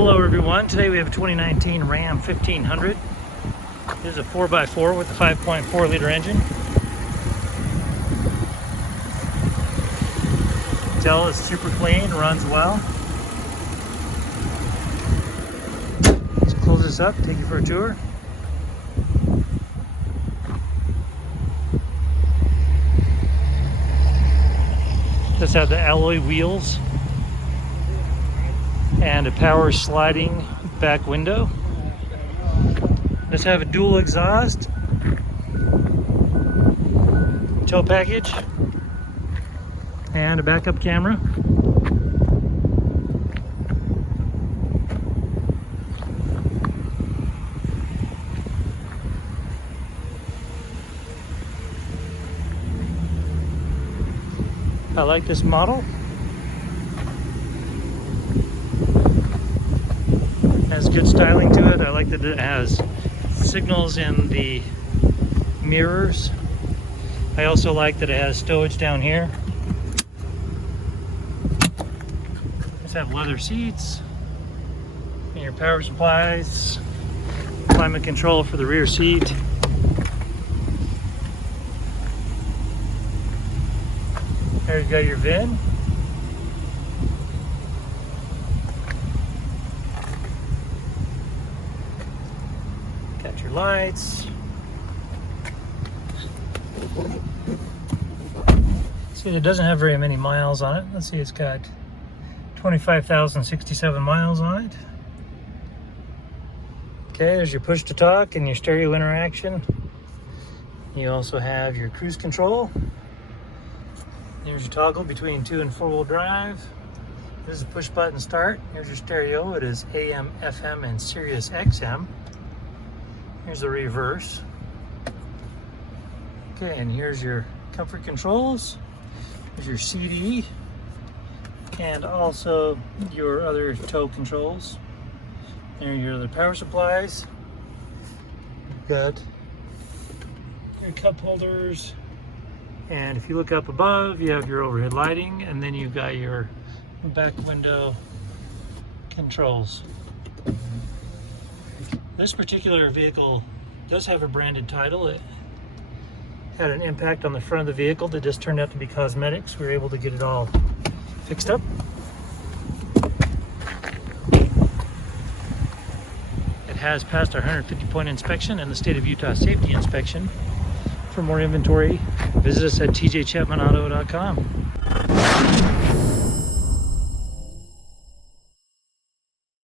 Hello everyone, today we have a 2019 Ram 1500. This is a 4x4 with a 5.4 liter engine. Tell it's super clean, runs well. Let's close this up, take you for a tour. Just have the alloy wheels and a power sliding back window. Let's have a dual exhaust, tow package, and a backup camera. I like this model. Has good styling to it. I like that it has signals in the mirrors. I also like that it has stowage down here. Let's have leather seats and your power supplies, climate control for the rear seat. There you got your VIN. Got your lights. See, it doesn't have very many miles on it. Let's see, it's got 25,067 miles on it. Okay, there's your push to talk and your stereo interaction. You also have your cruise control. Here's your toggle between 2 and 4-wheel drive. This is a push button start. Here's your stereo. It is AM, FM, and Sirius XM. Here's the reverse. Okay, and here's your comfort controls. Here's your CD, and also your other tow controls. There are your other power supplies. You've got your cup holders. And if you look up above, you have your overhead lighting, and then you've got your back window controls. This particular vehicle does have a branded title. It had an impact on the front of the vehicle that just turned out to be cosmetics. We were able to get it all fixed up. It has passed our 150-point inspection and the state of Utah safety inspection. For more inventory, visit us at tjchapmanauto.com.